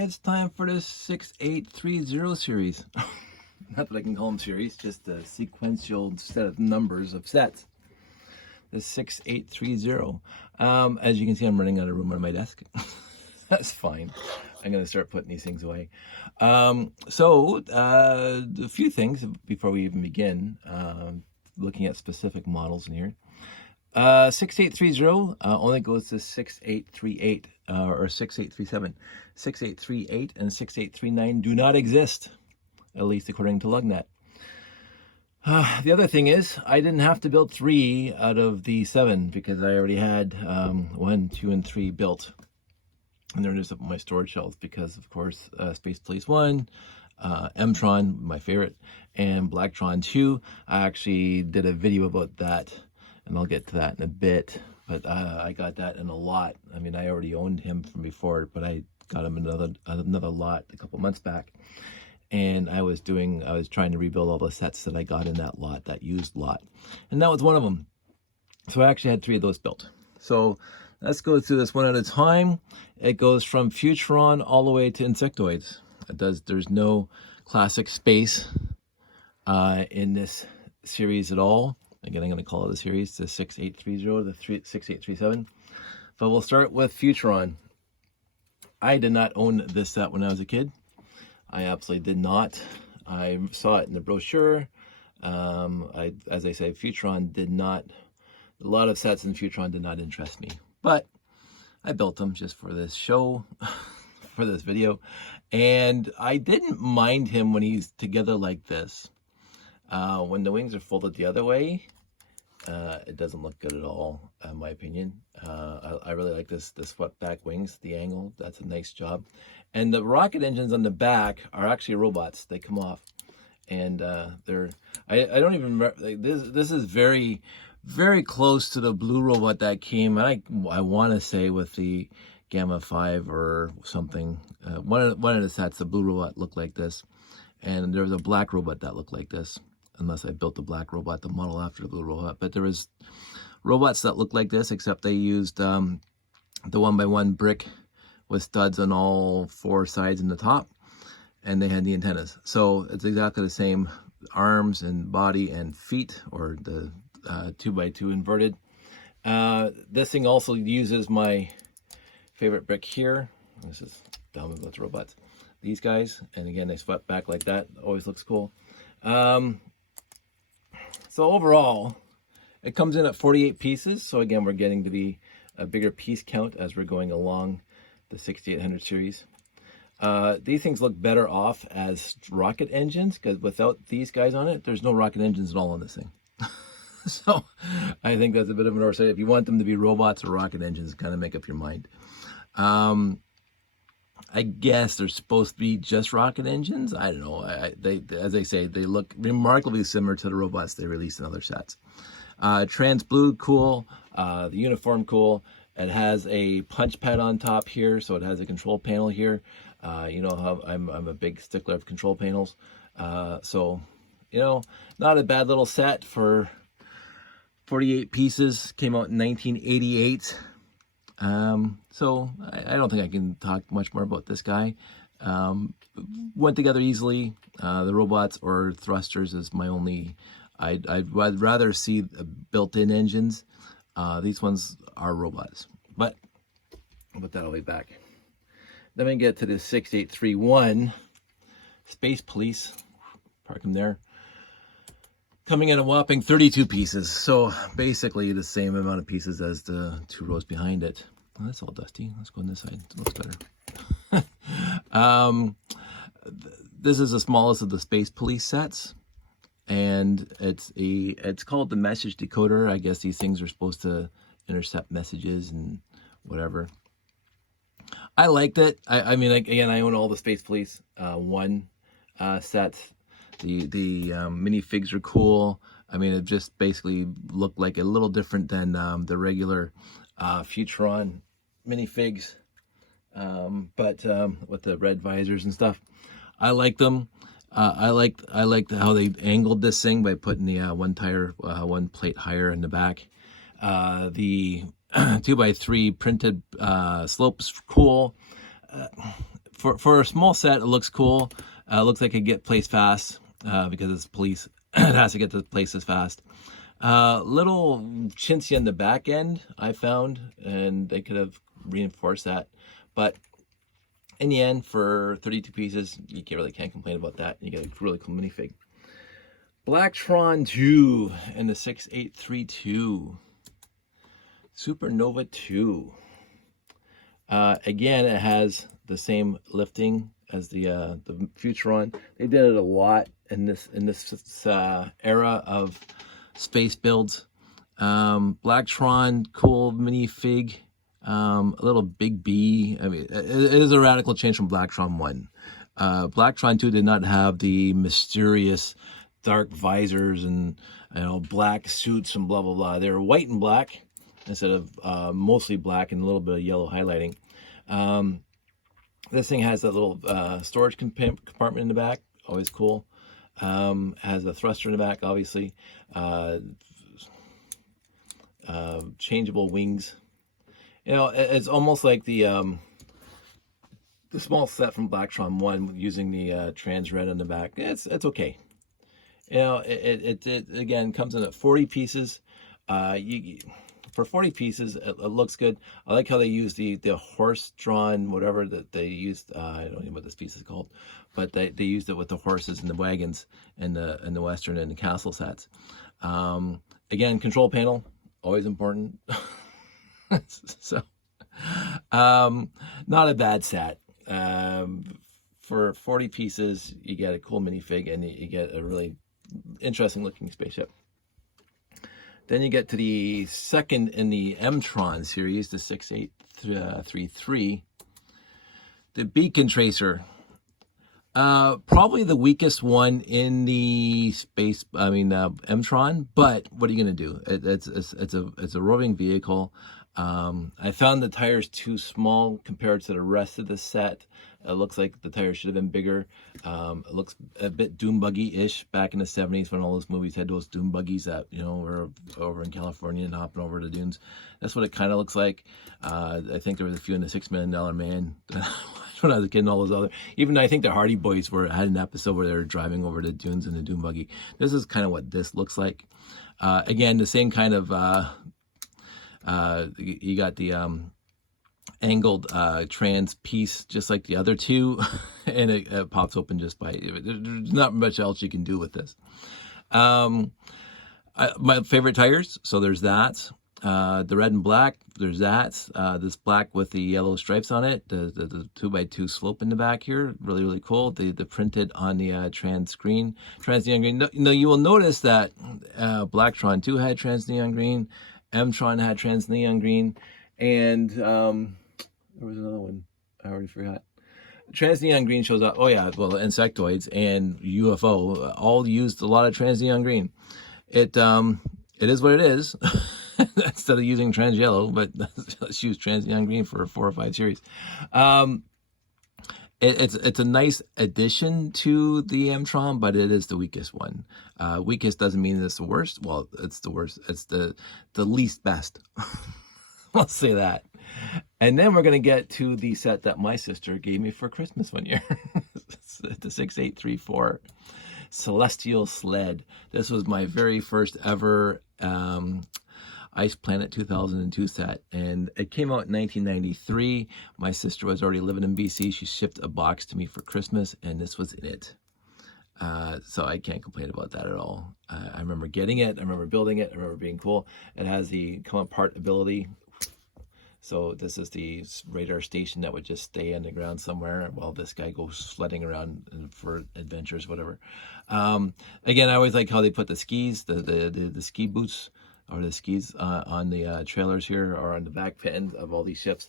It's time for the 6830 series. Not that I can call them series, just a sequential set of numbers of sets. The 6830. As you can see, I'm running out of room on my desk. That's fine. I'm going to start putting these things away. A few things before we even begin looking at specific models in here. 6830 only goes to 6838 or 6837. 6838 and 6839 do not exist, at least according to LugNet. The other thing is, I didn't have to build 3 out of the 7 because I already had 1, 2, and 3 built. And they're just up on my storage shelves because, of course, Space Police 1, M-Tron, my favorite, and Blacktron 2. I actually did a video about that, and I'll get to that in a bit. But I got that in a lot. I mean, I already owned him from before, but I got him another lot a couple months back. And I was trying to rebuild all the sets that I got in that lot, that used lot. And that was one of them. So I actually had 3 of those built. So let's go through this one at a time. It goes from Futuron all the way to Insectoids. There's no classic space in this series at all. Again, I'm going to call it a series, the 6830, the 6837. But we'll start with Futuron. I did not own this set when I was a kid. I absolutely did not. I saw it in the brochure. As I say, Futuron did not, a lot of sets in Futuron did not interest me. But I built them just for this show, for this video. And I didn't mind him when he's together like this. When the wings are folded the other way, it doesn't look good at all, in my opinion. I really like this swept back wings, the angle. That's a nice job. And the rocket engines on the back are actually robots. They come off, and they're. I don't even remember. Like, this is very, very close to the blue robot that came. I want to say with the Gamma 5 or something. One of the sets, the blue robot looked like this, and there was a black robot that looked like this. Unless I built the black robot, the model after the blue robot. But there was robots that looked like this, except they used the 1x1 brick with studs on all 4 sides and the top, and they had the antennas. So it's exactly the same arms and body and feet, or the 2x2 inverted. This thing also uses my favorite brick here. This is dumb about the robots. These guys, and again, they swept back like that. Always looks cool. So overall, it comes in at 48 pieces. So again, we're getting to be a bigger piece count as we're going along the 6800 series. These things look better off as rocket engines, because without these guys on it, there's no rocket engines at all on this thing. So I think that's a bit of an oversight. If you want them to be robots or rocket engines, kind of make up your mind. I guess they're supposed to be just rocket engines. I don't know. As I say, they look remarkably similar to the robots they released in other sets. Trans blue, cool. The uniform, cool. It has a punch pad on top here, so it has a control panel here. You know how I'm a big stickler of control panels. So, you know, not a bad little set for 48 pieces. Came out in 1988. So I don't think I can talk much more about this guy. Went together easily. The robots or thrusters is my only. I'd rather see built-in engines. These ones are robots, but I'll put that all the way back. Then we get to the 6831 Space Police. Park them there. Coming in a whopping 32 pieces. So basically the same amount of pieces as the 2 rows behind it. Oh, that's all dusty. Let's go on this side. It looks better. This is the smallest of the Space Police sets. And it's called the message decoder. I guess these things are supposed to intercept messages and whatever. I liked it. I mean, again, I own all the Space Police 1 sets. The minifigs are cool. I mean, it just basically looked like a little different than the regular Futuron minifigs, but with the red visors and stuff. I like them. I liked how they angled this thing by putting the one plate higher in the back. The 2x3 printed slopes cool. for a small set, it looks cool. Looks like it get placed fast because it's police. It has to get to places fast. Little chintzy on the back end, I found, and they could have reinforced that. But in the end, for 32 pieces, you really can't complain about that. You get a really cool minifig. Blacktron 2 and the 6832. Supernova 2. Again, it has the same lifting as the Futuron. They did it a lot in this era of space builds. Blacktron, cool minifig. A little Big B. I mean, it is a radical change from Blacktron 1. Blacktron 2 did not have the mysterious dark visors and black suits and blah blah blah. They were white and black instead of mostly black and a little bit of yellow highlighting. This thing has that little storage compartment in the back, always cool. Has a thruster in the back, obviously. Changeable wings. It's almost like the small set from Blacktron 1 using the trans red on the back. It's okay. It again comes in at 40 pieces. For 40 pieces, it looks good. I like how they use the horse-drawn whatever that they used. I don't know what this piece is called, but they used it with the horses and the wagons and the Western and the castle sets. Again, control panel, always important. So, not a bad set. For 40 pieces, you get a cool minifig and you get a really interesting looking spaceship. Then you get to the second in the M-Tron series, the 6833, the Beacon Tracer. Probably the weakest one in the M-Tron, but what are you going to do? It's a roving vehicle. I found the tires too small compared to the rest of the set. It looks like the tires should have been bigger. It looks a bit dune buggy-ish back in the 70s when all those movies had those dune buggies that, were over in California and hopping over the dunes. That's what it kind of looks like. I think there was a few in the $6 Million Man when I was a kid and all those other. Even I think the Hardy Boys had an episode where they were driving over the dunes in the dune buggy. This is kind of what this looks like. Again, the same kind of, you got the angled trans piece just like the other two, and it pops open just by there's not much else you can do with this. My favorite tires, so there's that. The red and black, there's that. This black with the yellow stripes on it, the 2x2 slope in the back here, really really cool. The printed on the trans neon green. No, you will notice that Blacktron 2 had trans neon green, M-Tron had trans neon green, and there was another one I already forgot. Trans neon green shows up. Oh yeah, well, insectoids and UFO all used a lot of trans neon green. It is what it is. Instead of using trans yellow, but let's use trans neon green for 4 or 5 series. It's a nice addition to the M-Tron, but it is the weakest one. Weakest doesn't mean it's the worst. Well, it's the worst. It's the least best. Let's say that. And then we're going to get to the set that my sister gave me for Christmas one year. The 6834 Celestial Sled. This was my very first ever Ice Planet 2002 set, and it came out in 1993. My sister was already living in BC. She shipped a box to me for Christmas, and this was in it. So I can't complain about that at all. I remember getting it. I remember building it. I remember being cool. It has the come apart ability. So this is the radar station that would just stay on the ground somewhere while this guy goes sledding around for adventures, whatever. Again, I always like how they put the skis, the ski boots, or the skis on the trailers here, or on the back end of all these ships.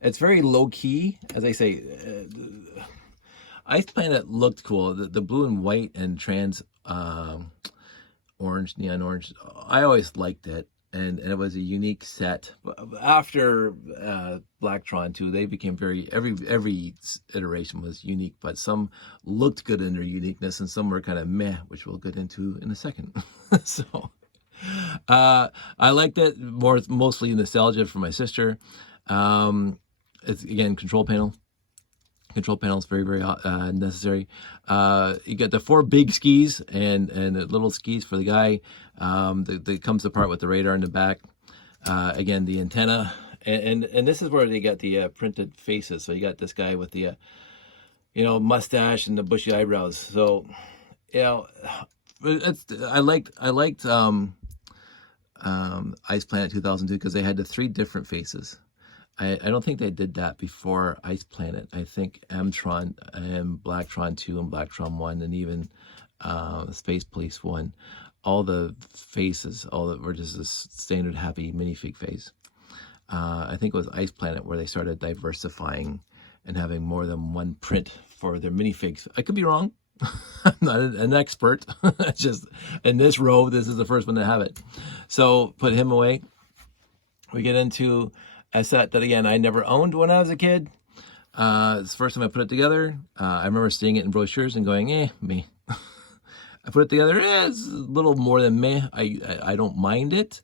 It's very low key, as I say. Ice Planet looked cool. The blue and white and trans orange, neon orange. I always liked it, and it was a unique set. After Blacktron 2, they became every iteration was unique, but some looked good in their uniqueness, and some were kind of meh, which we'll get into in a second. So I liked it mostly nostalgia for my sister. it's again control panel. Control panel is very, very necessary. You got the 4 big skis and the little skis for the guy. That comes apart with the radar in the back. Again, the antenna, and this is where they got the printed faces. So you got this guy with the mustache and the bushy eyebrows. So I liked Ice Planet 2002 because they had the 3 different faces. I don't think they did that before Ice Planet. I think Amtron and Blacktron 2 and Blacktron 1 and even Space Police 1, all the faces, were just a standard happy minifig face. I think it was Ice Planet where they started diversifying and having more than one print for their minifigs. I could be wrong. I'm not an expert. It's just in this row, this is the first one to have it. So put him away. We get into a set that, again, I never owned when I was a kid. It's the first time I put it together. I remember seeing it in brochures and going, me. I put it together, it's a little more than me. I don't mind it.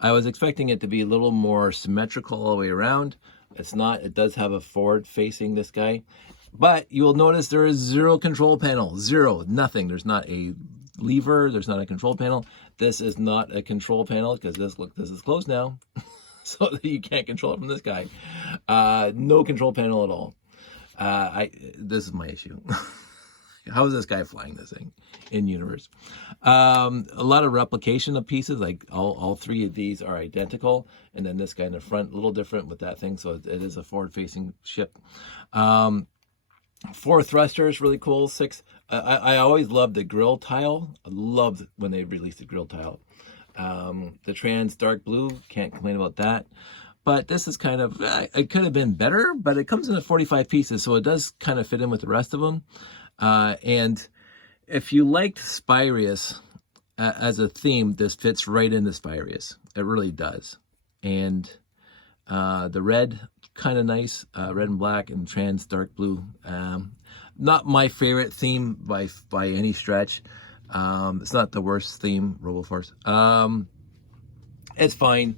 I was expecting it to be a little more symmetrical all the way around. It's not. It does have a forward facing, this guy. But you will notice there is 0 control panel. 0, nothing. There's not a lever. There's not a control panel. This is not a control panel because this is closed now. So that you can't control it from this guy. No control panel at all. This is my issue. How is this guy flying this thing in universe? A lot of replication of pieces, like all 3 of these are identical. And then this guy in the front, a little different with that thing. So it is a forward-facing ship. 4 thrusters, really cool. 6. I always loved the grill tile. I loved when they released the grill tile. The trans dark blue, can't complain about that. But this is kind of, it could have been better, but it comes in at 45 pieces, so it does kind of fit in with the rest of them. And if you liked Spyrius as a theme, this fits right into Spyrius. It really does. And the red, kind of nice, red and black and trans dark blue. Not my favorite theme by any stretch. It's not the worst theme, RoboForce. It's fine.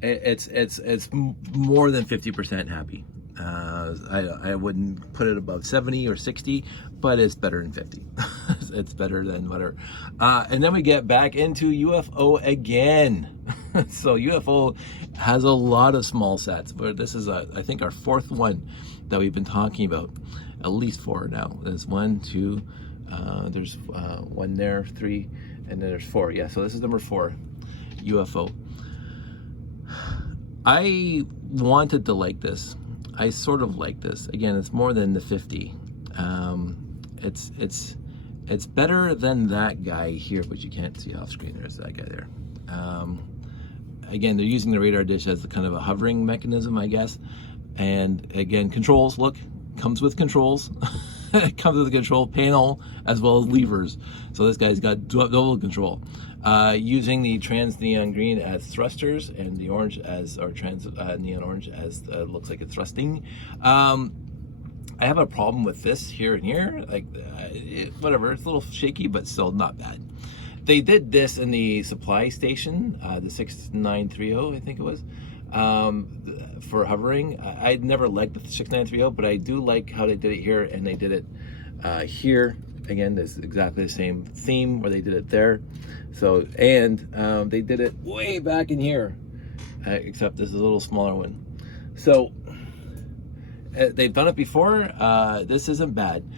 It's more than 50% happy. I wouldn't put it above 70 or 60, but it's better than 50. It's better than whatever. And then we get back into UFO again. So UFO has a lot of small sets, but this is I think our 4th one that we've been talking about. At least 4 now. There's 1, 2. There's 1 there, 3, and then there's 4. Yeah, so this is number 4, UFO. I wanted to this. I sort of like this. Again, it's more than the 50. It's better than that guy here, but you can't see off screen. There's that guy there. Again, they're using the radar dish as kind of a hovering mechanism, I guess. And again, controls. Look, comes with controls. It comes with a control panel as well as levers. So this guy's got double control. Using the trans neon green as thrusters and the orange as, or trans neon orange as looks like it's thrusting. I have a problem with this here and here. Like, whatever, it's a little shaky, but still not bad. They did this in the supply station, the 6930, I think it was. For hovering. I'd never liked the 6930, but I do like how they did it here, and they did it here. Again, this is exactly the same theme where they did it there. So, and they did it way back in here, except this is a little smaller one. So, they've done it before. This isn't bad.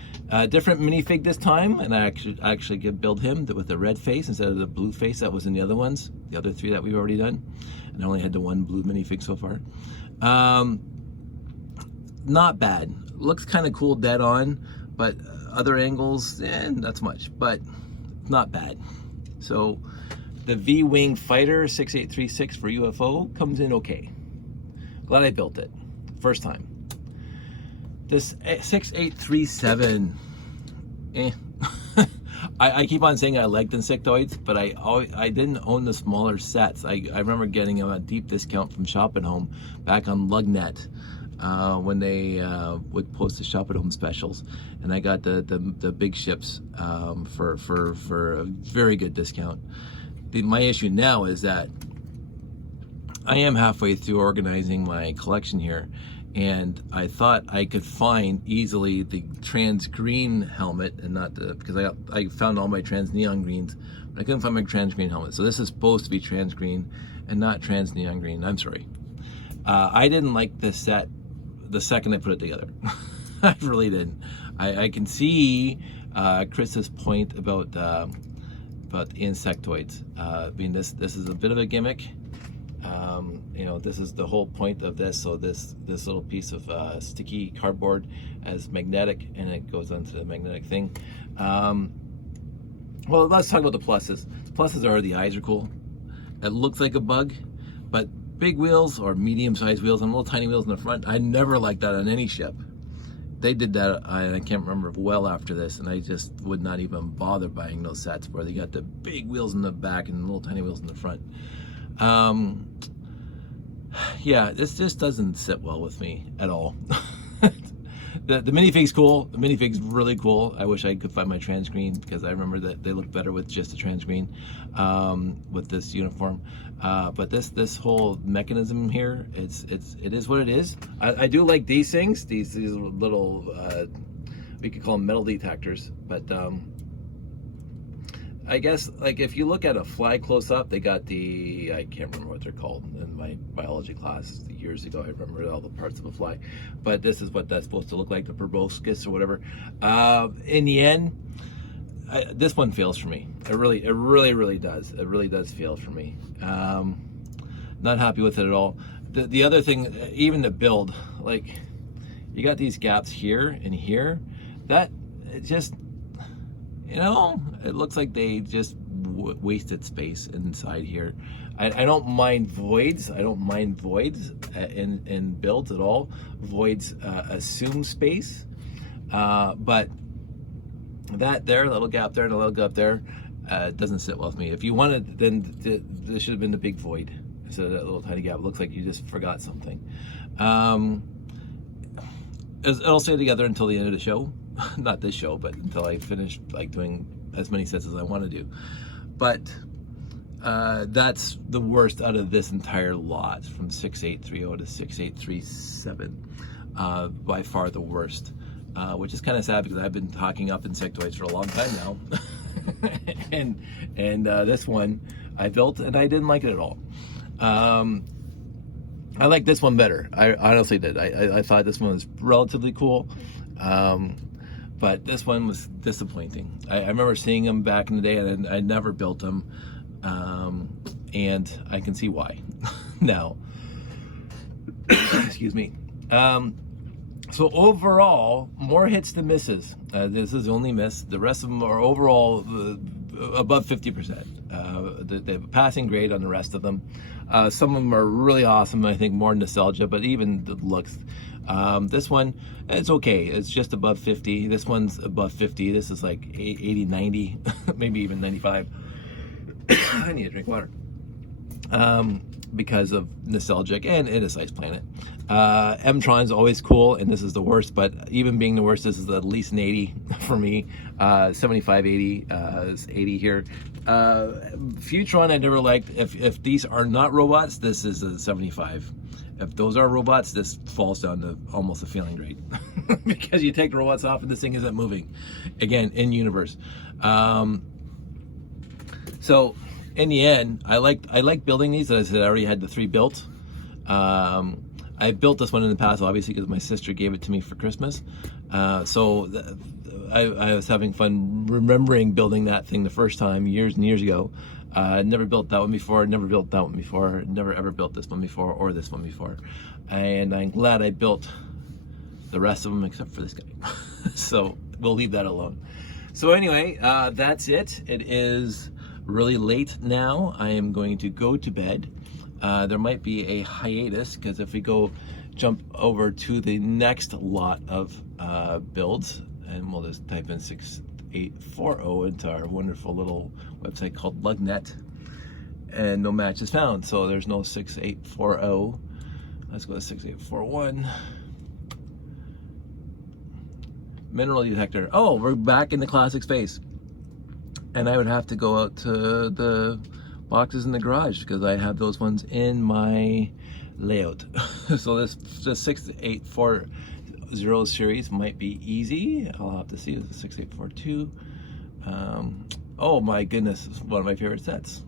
Different minifig this time, and I actually could build him with the red face instead of the blue face that was in the other ones, the other 3 that we've already done. And I only had the 1 blue minifig so far. Not bad. Looks kind of cool dead on, but other angles, not so much, but not bad. So the V-Wing Fighter 6836 for UFO comes in okay. Glad I built it. First time. This 6837, I keep on saying I liked insectoids, but I didn't own the smaller sets. I remember getting them at a deep discount from Shop at Home back on Lugnet when they would post the Shop at Home specials, and I got the big ships for a very good discount. My issue now is that I am halfway through organizing my collection here, and I thought I could find easily the trans green helmet and not the, because I found all my trans neon greens, but I couldn't find my trans green helmet. So this is supposed to be trans green and not trans neon green. I'm sorry. I didn't like this set the second I put it together. I really didn't. I can see Chris's point about the insectoids. I mean, this is a bit of a gimmick. You know, this is the whole point of this. So this little piece of sticky cardboard as magnetic, and it goes onto the magnetic thing. Well, let's talk about the pluses. The pluses are the eyes are cool. It looks like a bug, but big wheels or medium-sized wheels and little tiny wheels in the front, I never liked that on any ship. They did that, I can't remember, well after this, and I just would not even bother buying those sets where they got the big wheels in the back and little tiny wheels in the front. Yeah, this just doesn't sit well with me at all. The minifig's cool. The minifig's really cool. I wish I could find my trans green, because I remember that they look better with just the trans green with this uniform. But this whole mechanism here, it is what it is. I do like these things. These little we could call them metal detectors, but I guess, like, if you look at a fly close up, they got the, I can't remember what they're called in my biology class years ago. I remember all the parts of a fly, but this is what that's supposed to look like, the proboscis or whatever. In the end, this one fails for me. It really does. It really does fail for me. Not happy with it at all. The other thing, even the build, like, you got these gaps here and here, that it just, you know, it looks like they just wasted space inside here. I don't mind voids. I don't mind voids in builds at all. Voids assume space, but that there, a little gap there and a little gap there, doesn't sit well with me. If you wanted, then this should have been the big void instead of that little tiny gap. It looks like you just forgot something. It'll stay together until the end of the show. Not this show, but until I finish, like, doing as many sets as I want to do. But that's the worst out of this entire lot, from 6830 to 6837. By far the worst, which is kind of sad, because I've been talking up insectoids for a long time now. and this one I built and I didn't like it at all. I like this one better. I honestly did. I thought this one was relatively cool. But this one was disappointing. I remember seeing them back in the day, and I never built them. And I can see why now. Excuse me. So overall, more hits than misses. This is only miss. The rest of them are overall above 50%. The passing grade on the rest of them. Some of them are really awesome. I think more nostalgia, but even the looks. This one, it's okay. It's just above 50. This one's above 50. This is like 80, 90, maybe even 95. I need to drink water. Because of nostalgic and it is Ice Planet. M-Tron's always cool, and this is the worst, but even being the worst, this is at least an 80 for me. 75, 80, is 80 here. Futron I never liked. If these are not robots, this is a 75. If those are robots, this falls down to almost a failing grade. Because you take the robots off and this thing isn't moving. Again, in universe. So in the end, I like building these. As I said, I already had the 3 built. I built this one in the past, obviously, because my sister gave it to me for Christmas. I was having fun remembering building that thing the first time years and years ago. Never built that one before, never built that one before, never ever built this one before or this one before. And I'm glad I built the rest of them except for this guy. So we'll leave that alone. So anyway, that's it. It is really late now. I am going to go to bed. There might be a hiatus, because if we jump over to the next lot of builds, and we'll just type in 6840 into our wonderful little website called Lugnet, and no match is found. So there's no 6840. Let's go to 6841. Mineral detector. Oh, we're back in the classic space. And I would have to go out to the boxes in the garage, because I have those ones in my layout. So the 6840 series might be easy. I'll have to see. It's a 6842. Oh my goodness, it's one of my favorite sets.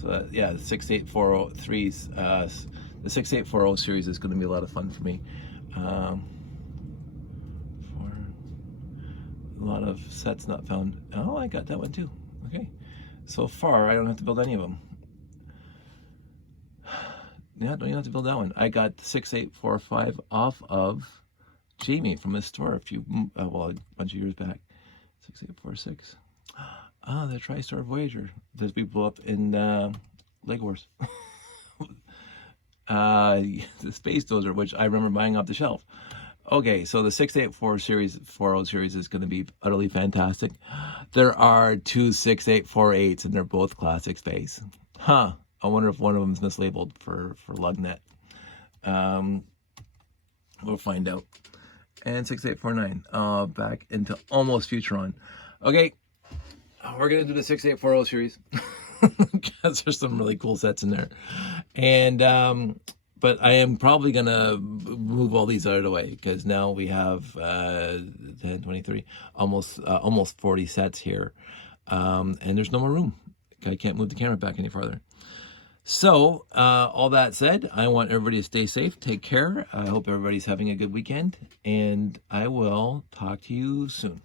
So yeah, the 68403's, the 6840 series is going to be a lot of fun for me. For a lot of sets not found. Oh, I got that one too. Okay, so far I don't have to build any of them. Yeah, don't even have to build that one. I got 6845 off of Jamie from his store a bunch of years back. 6846. Ah, the TriStar Voyager that we blew up in Lego Wars. The Space Dozer, which I remember buying off the shelf. Okay, so the 684 series, 40 series is going to be utterly fantastic. There are two 6848s, and they're both classic space. Huh. I wonder if one of them is mislabeled for LugNet. We'll find out. And 6849, back into almost Futuron. Okay, we're going to do the 6840 series. Because there's some really cool sets in there. And, but I am probably going to move all these out of the way, because now we have 10, 20, 30, almost 40 sets here. And there's no more room. I can't move the camera back any farther. So, all that said, I want everybody to stay safe, take care. I hope everybody's having a good weekend, and I will talk to you soon.